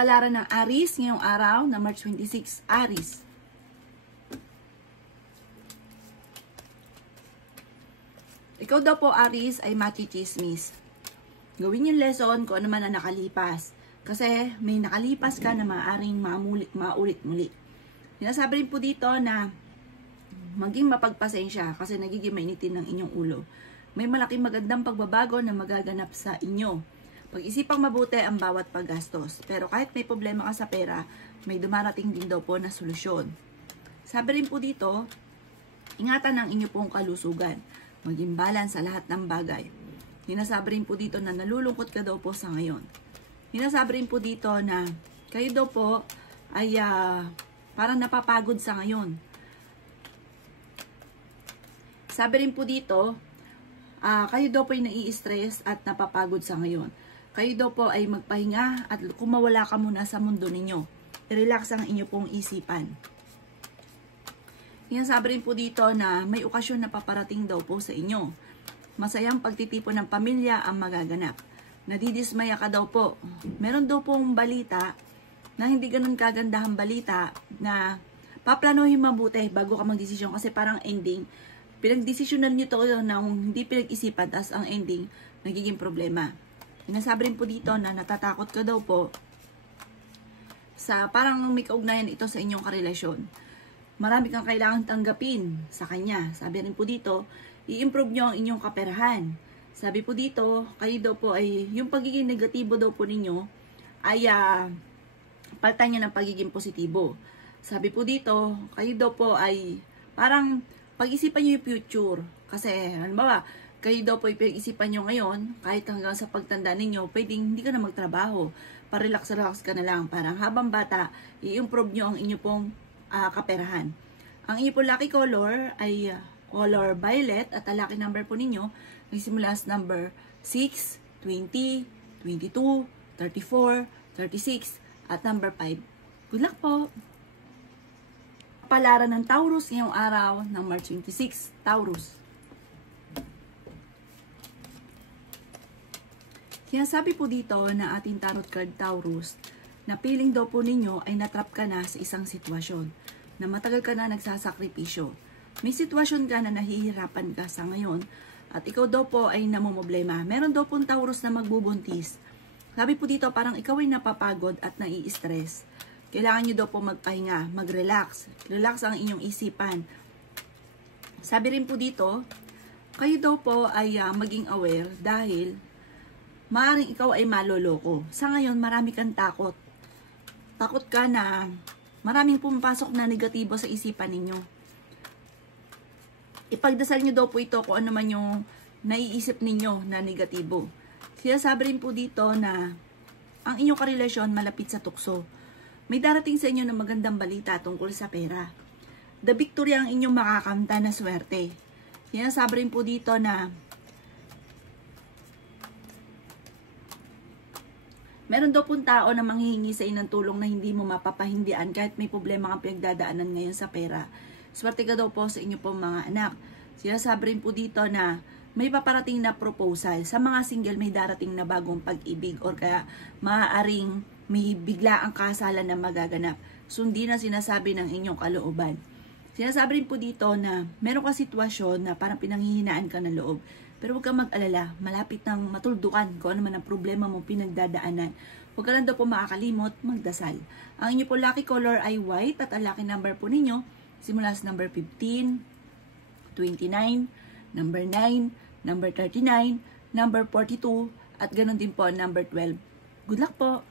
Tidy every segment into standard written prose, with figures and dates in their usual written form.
Kapalaran ng Aries ngayong araw na March 26, Aries. Ikaw daw po, Aries, ay machichismis. Gawin yung lesson kung ano man ang nakalipas. Kasi may nakalipas ka na maaaring maulit-muli. Sinasabi rin po dito na maging mapagpasensya kasi nagiging mainitin ng inyong ulo. May malaking magandang pagbabago na magaganap sa inyo. Pag-isipang mabuti ang bawat paggastos. Pero kahit may problema ka sa pera, may dumarating din daw po na solusyon. Sabi rin po dito, ingatan ang inyo pong kalusugan. Maging balance sa lahat ng bagay. Hinasabi rin po dito na nalulungkot ka daw po sa ngayon. Hinasabi rin po dito na kayo daw po ay parang napapagod sa ngayon. Sabi rin po dito, kayo daw po ay nai-stress at napapagod sa ngayon. Kayo daw po ay magpahinga at kumawala ka muna sa mundo ninyo. I-relax ang inyo pong isipan. Sabi rin po dito na may okasyon na paparating daw po sa inyo. Masayang pagtitipon ng pamilya ang magaganap. Nadidismaya ka daw po. Meron daw pong balita na hindi ganun kagandahang balita na paplanuhin mabuti bago ka magdesisyon kasi parang ending. Pinagdesisyonan nyo to na hindi pinag-isipan tas ang ending nagiging problema. Sinasabi rin po dito na natatakot ka daw po sa parang may kaugnayan ito sa inyong karelasyon. Marami kang kailangan tanggapin sa kanya. Sabi rin po dito, i-improve nyo ang inyong kaperahan. Sabi po dito, kayo daw po ay, yung pagiging negatibo daw po ninyo, ay palitan nyo ng pagiging positibo. Sabi po dito, kayo daw po ay, parang pag-isipan nyo yung future. Kasi, halimbawa, kayo daw po ay pag-isipan nyo ngayon, kahit hanggang sa pagtanda ninyo, pwedeng hindi ka na magtrabaho. Parelax-relax ka na lang. Parang habang bata, i-improve nyo ang inyo pong kaperahan. Ang inyo po lucky color ay color violet at ang lucky number po ninyo nagsimula sa number 6, 20, 22, 34, 36 at number 5. Good luck po! Kapalaran ng Taurus ngayong araw ng March 26, Taurus. Sinasabi po dito na ating tarot card Taurus na feeling daw po ninyo ay natrap ka na sa isang sitwasyon, na matagal ka na nagsasakripisyo. May sitwasyon ka na nahihirapan ka sa ngayon, at ikaw daw po ay namumblema. Meron daw pong Taurus na magbubuntis. Sabi po dito parang ikaw ay napapagod at nai-stress. Kailangan nyo daw po magpahinga, mag-relax. Relax ang inyong isipan. Sabi rin po dito, kayo daw po ay maging aware dahil maaaring ikaw ay maloloko. Sa ngayon marami kang takot. Takot ka na maraming pumapasok na negatibo sa isipan ninyo. Ipagdasal nyo daw po ito kung ano man yung naiisip ninyo na negatibo. Sinasabi rin po dito na ang inyong karelasyon malapit sa tukso. May darating sa inyo na magandang balita tungkol sa pera. The victory ang inyong makakamta na swerte. Sinasabi rin po dito na meron daw pong tao na manghihingi sa inyo ng tulong na hindi mo mapapahindian kahit may problema kang pinagdadaanan ngayon sa pera. Swerte ka daw po sa inyo pong mga anak. Sinasabi rin po dito na may paparating na proposal. Sa mga single may darating na bagong pag-ibig or kaya maaaring may bigla ang kasalan na magaganap. Sundin na sinasabi ng inyong kalooban. Sinasabi rin po dito na meron ka sitwasyon na parang pinanghihinaan ka ng loob. Pero huwag kang mag-alala, malapit nang matuldukan kung ano man ang problema mo pinagdadaanan. Huwag ka lang daw po makakalimot, magdasal. Ang inyo po lucky color ay white at ang lucky number po ninyo, simula sa number 15, 29, number 9, number 39, number 42, at ganun din po number 12. Good luck po!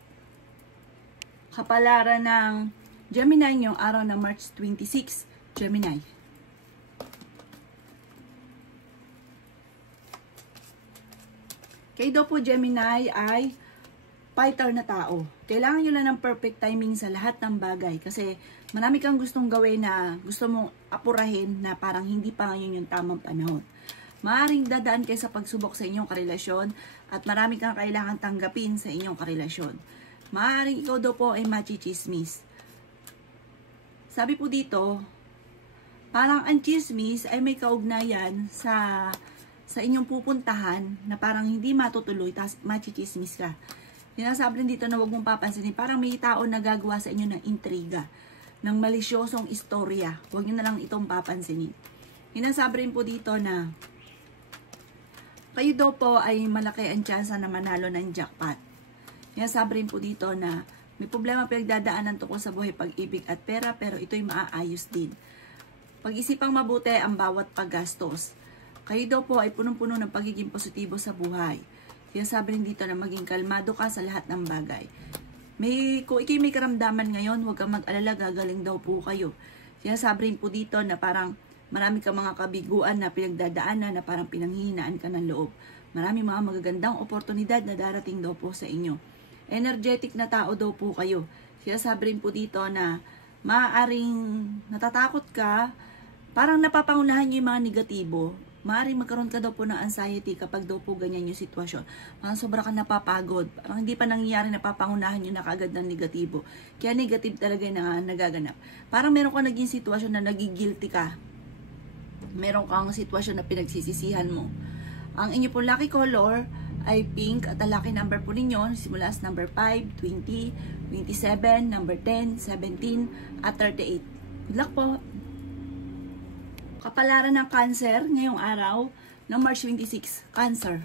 Kapalaran ng Gemini ngayong araw ng March 26, Gemini. Kayo daw po, Gemini, ay fighter na tao. Kailangan nyo lang ng perfect timing sa lahat ng bagay kasi marami kang gustong gawin na gusto mong apurahin na parang hindi pa ngayon yung tamang panahon. Maaring dadaan kayo sa pagsubok sa inyong karelasyon at marami kang kailangan tanggapin sa inyong karelasyon. Maaring ikaw daw po ay machichismis. Sabi po dito, parang ang chismis ay may kaugnayan sa inyong pupuntahan na parang hindi matutuloy, tapos machichismis ka. Sinasabi rin dito na huwag mong papansinin. Parang may tao na gagawa sa inyo ng intriga, ng malisyosong istorya. Huwag nyo na lang itong papansinin. Sinasabi rin po dito na kayo daw po ay malaki ang tsansa na manalo ng jackpot. Sinasabi rin po dito na may problema pinagdadaanan tungkol sa buhay, pag-ibig at pera, pero ito'y maaayos din. Pag-isipang mabuti ang bawat paggastos. Kayo daw po ay punong-puno ng pagiging positibo sa buhay. Sinasabi rin dito na maging kalmado ka sa lahat ng bagay. Kung ikay may karamdaman ngayon, huwag kang mag-alala, gagaling daw po kayo. Sinasabi rin po dito na parang marami kang mga kabiguan na pinagdadaanan na parang pinanghihinaan ka ng loob. Marami mga magagandang oportunidad na darating daw po sa inyo. Energetic na tao daw po kayo. Sinasabi rin po dito na maaaring natatakot ka, parang napapangunahan nyo yung mga negatibo. Maaaring magkaroon ka daw po ng anxiety kapag daw po ganyan yung sitwasyon. Parang sobra ka napapagod. Parang hindi pa nangyayari napapangunahan nyo na kaagad ng negatibo. Kaya negative talaga na nagaganap. Parang meron ka naging sitwasyon na nagigilty ka. Meron kang sitwasyon na pinagsisisihan mo. Ang inyo po lucky color ay pink at ang lucky number po ninyo simula sa number 5, 20, 27, number 10, 17, at 38. Good luck po! Kapalaran ng Cancer ngayong araw ng March 26, Cancer.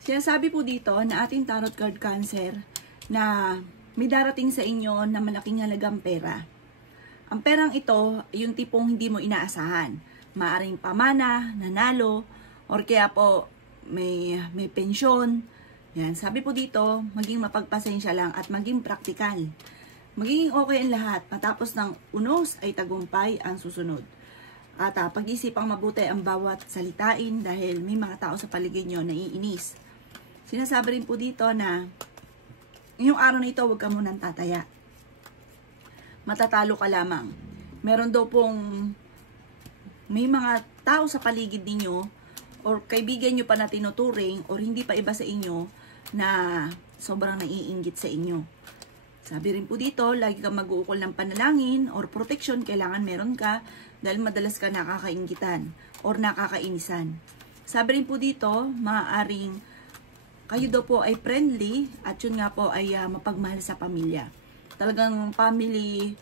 Sinasabi po dito na ating tarot card Cancer na may darating sa inyo na malaking halagang pera. Ang perang ito, yung tipong hindi mo inaasahan. Maaring pamana, nanalo, or kaya po may pensyon. Yan. Sabi po dito, maging mapagpasensya lang at maging praktikal. Magiging okay ang lahat. Matapos ng unos ay tagumpay ang susunod. At pag-isipang mabuti ang bawat salitain dahil may mga tao sa paligid nyo na iinis. Sinasabi rin po dito na ngayong araw na ito, huwag ka munang tataya. Matatalo ka lamang. Meron daw pong may mga tao sa paligid ninyo or kaibigan nyo pa na tinuturing or hindi pa iba sa inyo na sobrang naiinggit sa inyo. Sabi rin po dito, lagi kang mag-uukol ng panalangin or protection, kailangan meron ka dahil madalas ka nakakainggitan or nakakainisan. Sabi rin po dito, maaaring kayo daw po ay friendly at yun nga po ay mapagmahal sa pamilya. Talagang family,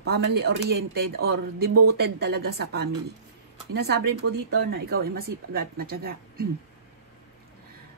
family oriented or devoted talaga sa family. Sinasabi rin po dito na ikaw ay masipag at matyaga.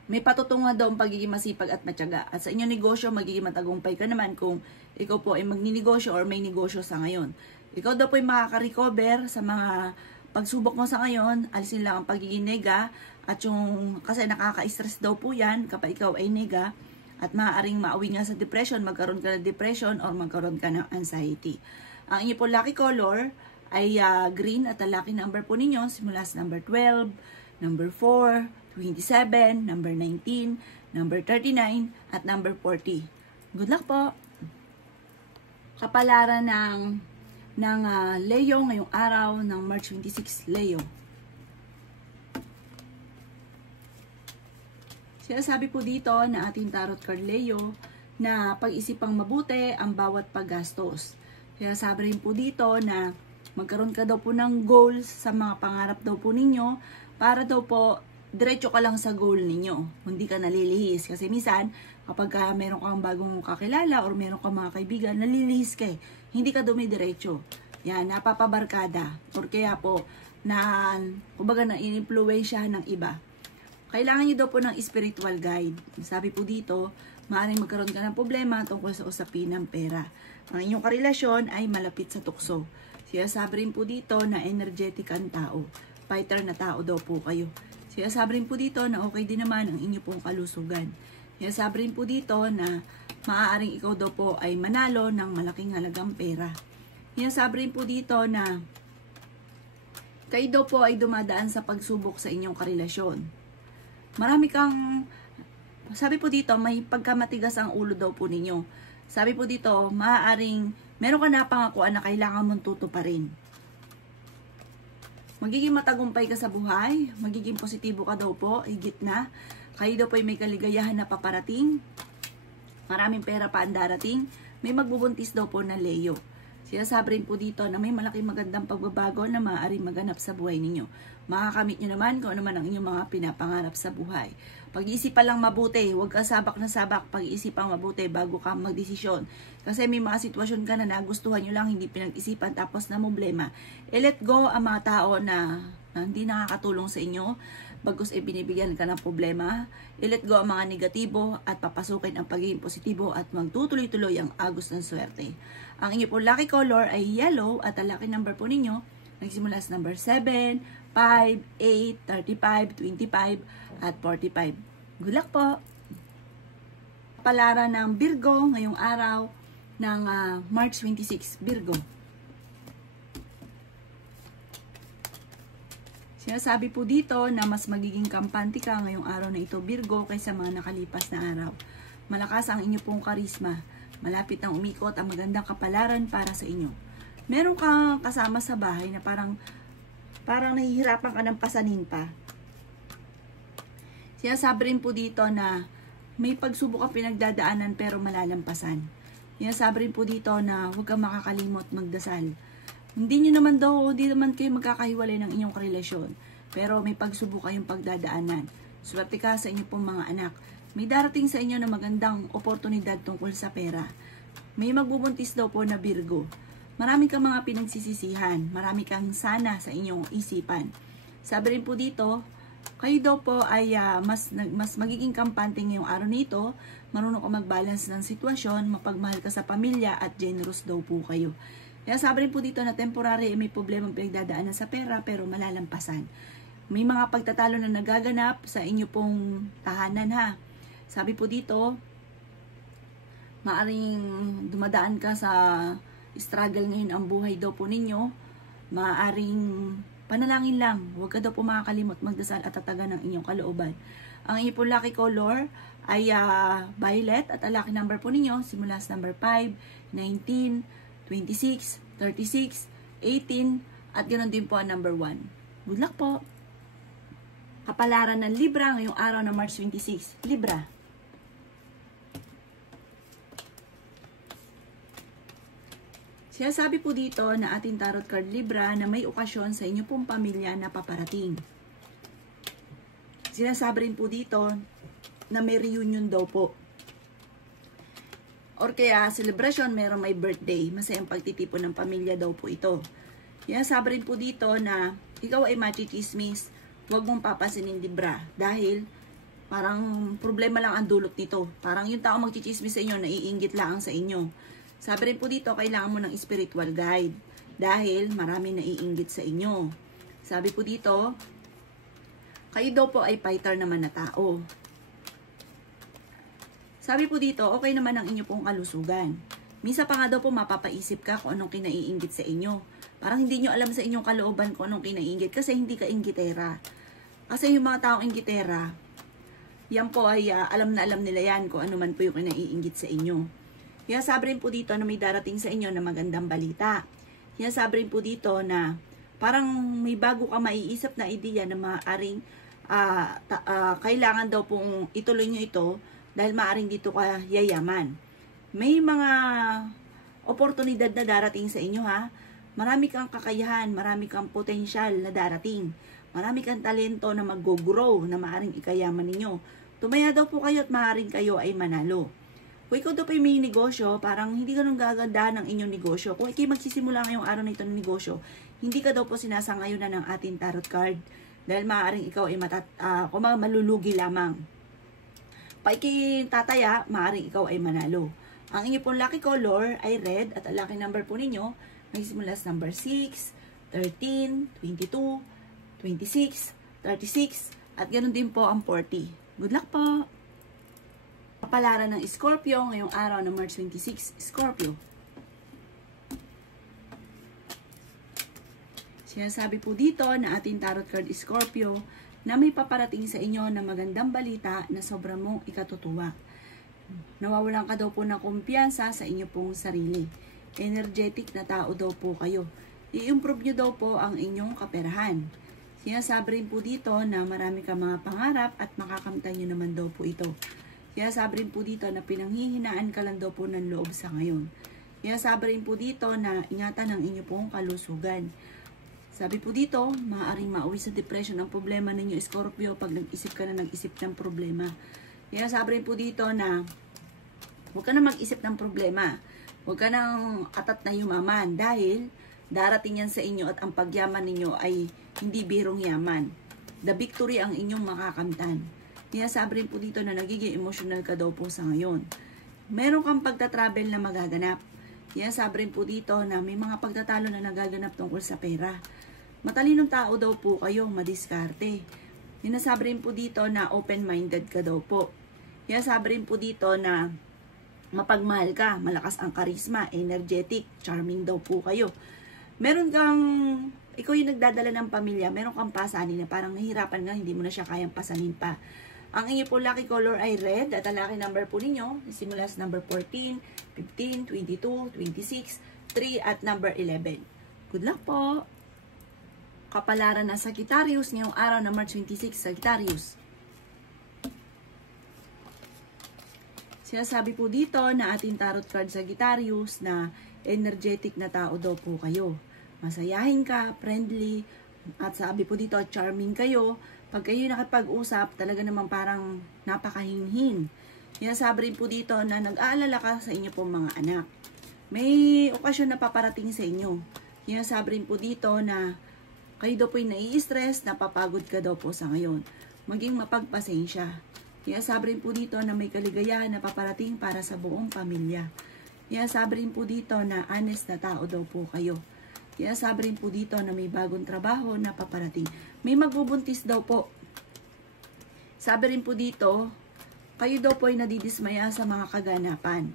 May patutungan daw ang pagiging masipag at matyaga. At sa inyong negosyo, magiging matagumpay ka naman kung ikaw po ay magninegosyo or may negosyo sa ngayon. Ikaw daw po ay makaka-recover sa mga pagsubok mo sa ngayon. Alisin lang ang pagiging nega. At yung, kasi nakaka-stress daw po yan kapag ikaw ay nega. At maaaring maawi nga sa depression, magkaroon ka ng depression or magkaroon ka ng anxiety. Ang inyo po lucky color ay green at ang lucky number po ninyo simula sa number 12, number 4, 27, number 19, number 39, at number 40. Good luck po! Kapalaran ng Leo ngayong araw ng March 26, Leo. Sinasabi po dito na ating tarot card Leo na pag-isipang mabuti ang bawat paggastos. Sinasabi rin po dito na magkaroon ka daw po ng goals sa mga pangarap daw po ninyo para daw po diretso ka lang sa goal ninyo. Hindi ka nalilihis. Kasi minsan, kapag meron kang bagong kakilala or meron kang mga kaibigan, nalilihis ka eh. Hindi ka dumidiretso. Yan, napapabarkada. Or kaya po, kumbaga na-influensya ng iba. Kailangan nyo daw po ng spiritual guide. Sabi po dito, maaaring magkaroon ka ng problema tungkol sa usapin ng pera. Ang inyong karelasyon ay malapit sa tukso. Sinasabi rin po dito na energetic ang tao. Fighter na tao daw po kayo. Sinasabi rin po dito na okay din naman ang inyo pong kalusugan. Sinasabi rin po dito na maaaring ikaw daw po ay manalo ng malaking halagang pera. Sinasabi rin po dito na kayo daw po ay dumadaan sa pagsubok sa inyong karelasyon. Marami kang, sabi po dito, may pagkamatigas ang ulo daw po ninyo. Sabi po dito, maaaring meron ka na pangakuan na kailangan mong tutuparin. Magiging matagumpay ka sa buhay, magiging positibo ka daw po, higit na. Kayo daw po ay may kaligayahan na paparating. Maraming pera pa ang darating. May magbubuntis daw po na Leo. Sinasabi rin po dito na may malaking magandang pagbabago na maaaring maganap sa buhay ninyo. Makakamit nyo naman kung ano man ang inyong mga pinapangarap sa buhay. Pag-iisipan lang mabuti, huwag ka sabak na sabak, pag-iisipan mabuti bago ka magdesisyon. Kasi may mga sitwasyon ka na nagustuhan nyo lang, hindi pinag-isipan tapos na problema. Let go ang mga tao na hindi nakakatulong sa inyo, bagkus binibigyan ka ng problema. I-let go ang mga negatibo at papasukin ang pagiging positibo at magtutuloy-tuloy ang agos ng swerte. Ang inyo po lucky color ay yellow at ang lucky number po ninyo nagsimula sa number 7, 5, 8, 35, 25 at 45. Good luck po! Palaran ng Virgo ngayong araw ng March 26, Virgo. Sinasabi po dito na mas magiging kampante ka ngayong araw na ito, Virgo, kaysa mga nakalipas na araw. Malakas ang inyo pong karisma. Malapit nang umikot ang magandang kapalaran para sa inyo. Meron kang kasama sa bahay na parang nahihirapan ka ng pasanin pa. Sinasabi rin po dito na may pagsubok ang pinagdadaanan pero malalampasan. Sinasabi rin po dito na huwag kang makakalimot magdasal. Hindi naman kayo magkakahiwalay ng inyong relasyon. Pero may pagsubok kayong pagdadaanan. Swerte ka sa inyo pong mga anak. May darating sa inyo na magandang oportunidad tungkol sa pera. May magbubuntis daw po na Virgo. Marami kang mga pinagsisisihan. Marami kang sana sa inyong isipan. Sabi rin po dito, kayo daw po ay mas magiging kampante ngayong araw nito. Marunong ka mag-balance ng sitwasyon, mapagmahal ka sa pamilya at generous daw po kayo. Kaya sabi rin po dito na temporary may problema pinagdadaanan sa pera pero malalampasan. May mga pagtatalo na nagaganap sa inyo pong tahanan ha. Sabi po dito, maaring dumadaan ka sa struggle ngayon ang buhay daw po ninyo. Maaring panalangin lang. Huwag ka daw po makakalimot magdasal at tatagan ng inyong kalooban. Ang inyong po lucky color ay violet at ang lucky number po ninyo simula sa number 5, 19, 26, 36, 18, at ganoon din po ang number 1. Good luck po! Kapalaran ng Libra ngayong araw na March 26. Libra. Sinasabi po dito na ating tarot card Libra na may okasyon sa inyo pong pamilya na paparating. Sinasabi rin po dito na may reunion daw po. Or kaya celebration, meron may birthday. Masayang pagtitipon ng pamilya daw po ito. Sinasabi rin po dito na ikaw ay machichismis, huwag mong papasinin Libra. Dahil parang problema lang ang dulot nito. Parang yung tao magchichismis sa inyo, naiinggit lang sa inyo. Sabi rin po dito, kailangan mo ng spiritual guide. Dahil marami naiinggit sa inyo. Sabi po dito, kayo daw po ay fighter naman na tao. Sabi po dito, okay naman ang inyo pong kalusugan. Misa pa nga daw po mapapaisip ka kung anong kinaiinggit sa inyo. Parang hindi nyo alam sa inyong kalooban kung anong kinaiinggit kasi hindi ka inggitera. Kasi yung mga taong inggitera, yan po ay alam na alam nila yan kung ano man po yung kinaiinggit sa inyo. Kaya sabi rin po dito na may darating sa inyo na magandang balita. Kaya sabi rin po dito na parang may bago ka maiisip na ideya na maaaring kailangan daw pong ituloy nyo ito dahil maaaring dito ka yayaman. May mga oportunidad na darating sa inyo ha. Marami kang kakayahan, marami kang potensyal na darating. Marami kang talento na mag-grow na maaaring ikayaman ninyo. Tumaya daw po kayo at maaaring kayo ay manalo. Kung ikaw daw po may negosyo, parang hindi ka nung gaganda ng inyong negosyo. Kung ikaw magsisimula ngayong araw na ito ng negosyo, hindi ka daw po sinasangayunan ng ating tarot card. Dahil maaaring ikaw ay malulugi lamang. Tataya, maaaring ikaw ay manalo. Ang inyo pong lucky color ay red at ang lucky number po ninyo may simula sa number 6, 13, 22, 26, 36 at ganoon din po ang 40. Good luck po! Kapalaran ng Scorpio ngayong araw ng March 26, Scorpio. Sinasabi po dito na ating tarot card Scorpio na may paparating sa inyo na magandang balita na sobrang mong ikatutuwa. Nawawalan ka daw po ng kumpiyansa sa inyo pong sarili. Energetic na tao daw po kayo. I-improve nyo daw po ang inyong kaperahan. Sinasabi rin po dito na marami ka mga pangarap at makakamtan nyo naman daw po ito. Sinasabi rin po dito na pinanghihinaan ka lang daw po ng loob sa ngayon. Kaya sabi rin po dito na ingatan ang inyo pong kalusugan. Sabi po dito, maaaring mauwi sa depression ang problema ninyo, Scorpio, pag nag-isip ka na nag-isip ng problema. Kaya sabi rin po dito na huwag ka na mag-isip ng problema. Huwag ka nang atat na yumaman dahil darating yan sa inyo at ang pagyaman ninyo ay hindi birong yaman. The victory ang inyong makakamtan. Kaya sabi rin po dito na nagiging emotional ka daw po sa ngayon. Meron kang pagta-travel na magaganap. Kaya sabi rin po dito na may mga pagtatalo na nagaganap tungkol sa pera. Matalinong tao daw po kayo, madiskarte. Sinasabi rin po dito na open-minded ka daw po. Kaya sabi rin po dito na mapagmahal ka, malakas ang karisma, energetic, charming daw po kayo. Meron kang, ikaw yung nagdadala ng pamilya, meron kang pasanin na parang nahihirapan nga, hindi mo na siya kayang pasanin pa. Ang inyo po lucky color ay red at ang lucky number po ninyo, simula sa number 14, 15, 22, 26, 3 at number 11. Good luck po! Kapalaran ng Sagittarius ngayong araw na March 26, Sagittarius. Sinasabi po dito na ating tarot card Sagittarius na energetic na tao daw po kayo. Masayahin ka, friendly, at sabi po dito charming kayo. Pag kayo nakipag-usap, talaga naman parang napakahinhin. Sinasabi rin po dito na nag-aalala ka sa inyo pong mga anak. May okasyon na paparating sa inyo. Sinasabi rin po dito na kayo daw po'y nai-stress, napapagod ka daw po sa ngayon. Maging mapagpasensya. Kaya sabi rin po dito na may kaligayahan na paparating para sa buong pamilya. Kaya sabi rin po dito na honest na tao daw po kayo. Kaya sabi rin po dito na may bagong trabaho na paparating. May magbubuntis daw po. Sabi rin po dito, kayo daw po ay nadidismaya sa mga kaganapan.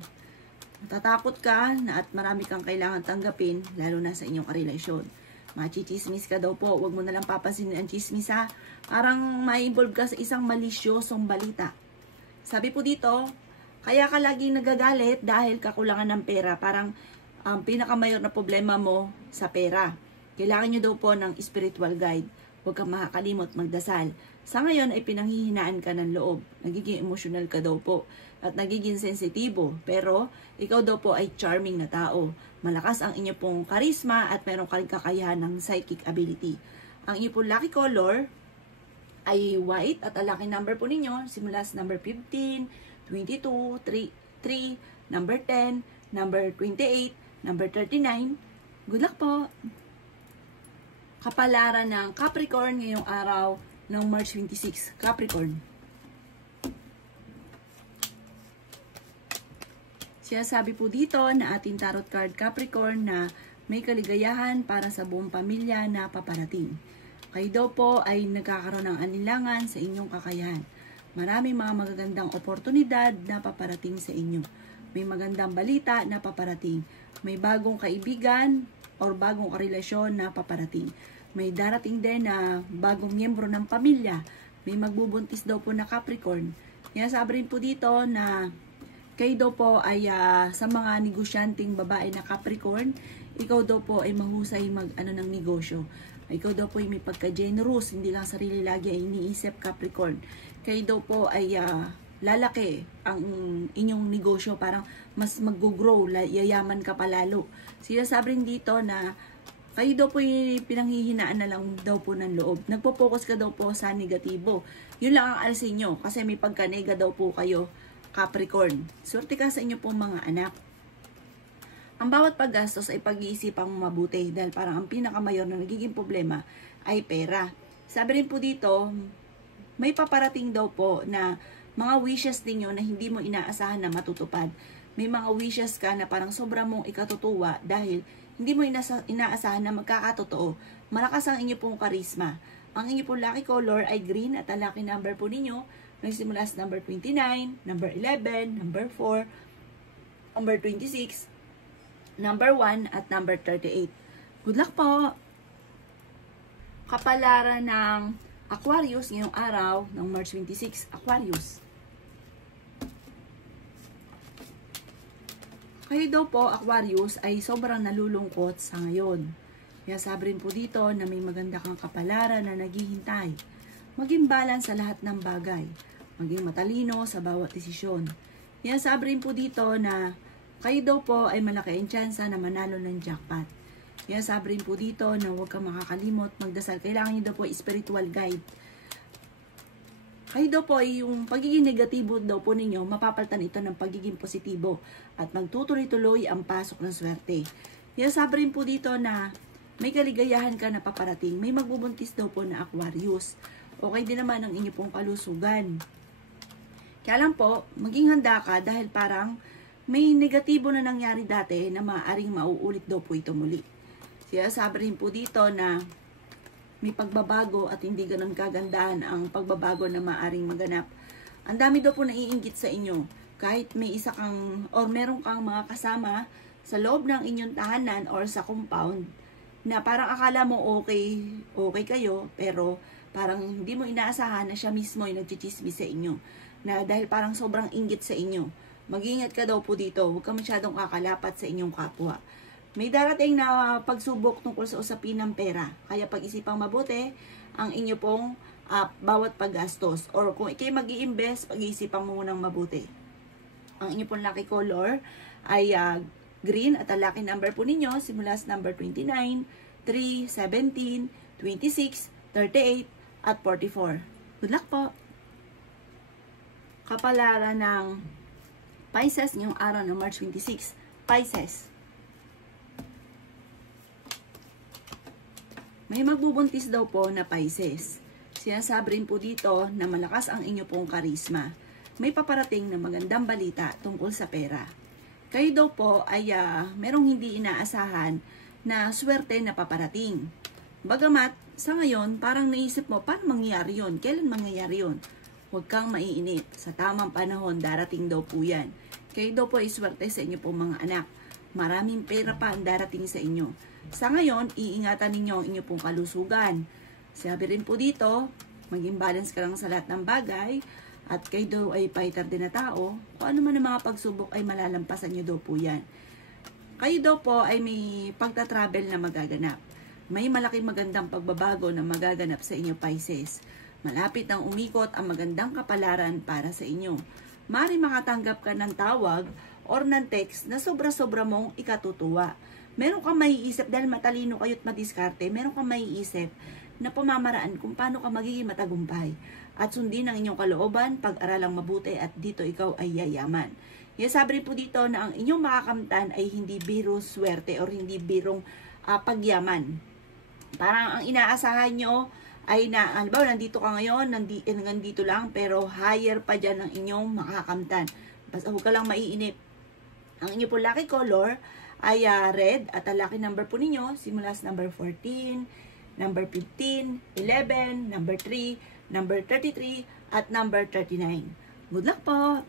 Natatakot ka na at marami kang kailangan tanggapin, lalo na sa inyong karelasyon. Machichismis ka daw po, huwag mo nalang papansinin ang chismis ha. Parang ma-involve ka sa isang malisyosong balita. Sabi po dito, kaya ka laging nagagalit dahil kakulangan ng pera. Parang ang pinakamayor na problema mo sa pera. Kailangan nyo daw po ng spiritual guide. Huwag kang makakalimot magdasal. Sa ngayon ay pinanghihinaan ka ng loob. Nagiging emotional ka daw po. At nagiging sensitibo. Pero ikaw daw po ay charming na tao. Malakas ang inyo pong karisma at meron ka rin kakayahan ng psychic ability. Ang inyo pong lucky color ay white at ang lucky number po ninyo simula sa number 15, 22, 3, number 10, number 28, number 39. Good luck po! Kapalaran ng Capricorn ngayong araw ng March 26. Capricorn. Sinasabi po dito na ating tarot card Capricorn na may kaligayahan para sa buong pamilya na paparating. Kayo daw po ay nagkakaroon ng anilangan sa inyong kakayahan. Maraming mga magagandang oportunidad na paparating sa inyo. May magandang balita na paparating. May bagong kaibigan or bagong karelasyon na paparating. May darating din na bagong miyembro ng pamilya. May magbubuntis daw po na Capricorn. Kaya sabi rin po dito na kayo daw po ay sa mga negosyanteng babae na Capricorn, ikaw daw po ay mahusay ng negosyo. Ikaw daw po ay may pagka-generous, hindi lang sarili lagi ay iniisip Capricorn. Kayo daw po ay lalaki ang inyong negosyo, parang mas mag-grow, yayaman ka palalo. Sinasabi rin dito na kayo daw po ay pinanghihinaan na lang daw po ng loob. Nagpo-focus ka daw po sa negatibo. Yun lang ang alisin nyo kasi may pagka-nega daw po kayo Capricorn. Swerte ka sa inyo pong mga anak. Ang bawat paggastos ay pag-iisipang mabuti dahil parang ang pinakamayor na nagiging problema ay pera. Sabi rin po dito, may paparating daw po na mga wishes ninyo na hindi mo inaasahan na matutupad. May mga wishes ka na parang sobrang mong ikatutuwa dahil hindi mo inaasahan na magkakatotoo. Malakas ang inyo pong karisma. Ang inyo pong lucky color ay green at ang lucky number po ninyo nagsimula sa number 29, number 11, number 4, number 26, number 1, at number 38. Good luck po! Kapalaran ng Aquarius ngayong araw ng March 26. Aquarius. Kayo daw po, Aquarius, ay sobrang nalulungkot sa ngayon. Kaya sabi rin po dito na may maganda kang kapalaran na naghihintay. Maging balance sa lahat ng bagay. Maging matalino sa bawat desisyon. Kaya sabi rin po dito na Kayo daw po ay malaki ang tsansa na manalo ng jackpot. Kaya sabi rin po dito na huwag kang makakalimot, magdasal. Kailangan nyo daw po spiritual guide. Kayo daw po ay yung pagiging negatibo daw po ninyo, mapapalitan ito ng pagiging positibo at magtutuloy-tuloy ang pasok ng swerte. Kaya sabi rin po dito na may kaligayahan ka na paparating, may magbubuntis daw po na Aquarius. Okay din naman ang inyo pong kalusugan. Kaya lang po, maging handa ka dahil parang may negatibo na nangyari dati na maaaring mauulit daw po ito muli. Kaya sabi rin po dito na may pagbabago at hindi ganun kagandahan ang pagbabago na maaaring maganap. Ang dami daw po naiinggit sa inyo. Kahit may isa kang or meron kang mga kasama sa loob ng inyong tahanan or sa compound na parang akala mo okay kayo, pero parang hindi mo inaasahan na siya mismo yung nagchichismis sa inyo. Na dahil parang sobrang inggit sa inyo. Mag-ingat ka daw po dito. Huwag ka masyadong kakalapat sa inyong kapwa. May darating na pagsubok tungkol sa usapin ng pera. Kaya pag-isipang mabuti ang inyo pong bawat paggastos. Or kung ikay mag-i-invest, pag-iisipang mo munang mabuti. Ang inyo pong lucky color ay green at ang lucky number po ninyo simula sa number 29, 3, 17, 26, 38, at 44. Good luck po! Kapalaran ng Pisces ngayong araw ng March 26. Pisces. May magbubuntis daw po na Pisces. Sinasabi rin po dito na malakas ang inyo pong karisma. May paparating na magandang balita tungkol sa pera. Kayo daw po ay merong hindi inaasahan na swerte na paparating. Bagamat sa ngayon parang naisip mo paano mangyayari yun? Kailan mangyayari yun? Huwag kang maiinip. Sa tamang panahon darating daw po yan. Kayo daw po ay swerte sa inyo pong mga anak. Maraming pera pa ang darating sa inyo. Sa ngayon, iingatan ninyo ang inyo pong kalusugan. Sabi rin po dito, maging balance ka lang sa lahat ng bagay, at kayo daw ay fighter din na tao, kung ano man ang mga pagsubok ay malalampasan nyo daw po yan. Kayo daw po ay may pagta-travel na magaganap. May malaking magandang pagbabago na magaganap sa inyo, Pisces. Malapit nang umikot ang magandang kapalaran para sa inyo. Maaari makatanggap ka ng tawag or ng text na sobra-sobra mong ikatutuwa. Meron kang maiisip dahil matalino kayo't madiskarte, meron kang maiisip na pamamaraan kung paano ka magiging matagumpay. At sundin ang inyong kalooban, pag-aralang mabuti at dito ikaw ay yayaman. Sabi po dito na ang inyong makakamtan ay hindi biro swerte or hindi birong pagyaman. Parang ang inaasahan nyo ay na, halimbawa, nandito ka ngayon, nandito lang, pero higher pa dyan ang inyong makakamtan. Basta huwag ka lang maiinip. Ang inyong po lucky color ay red at ang lucky number po ninyo simula sa number 14, number 15, 11, number 3, number 33, at number 39. Good luck po!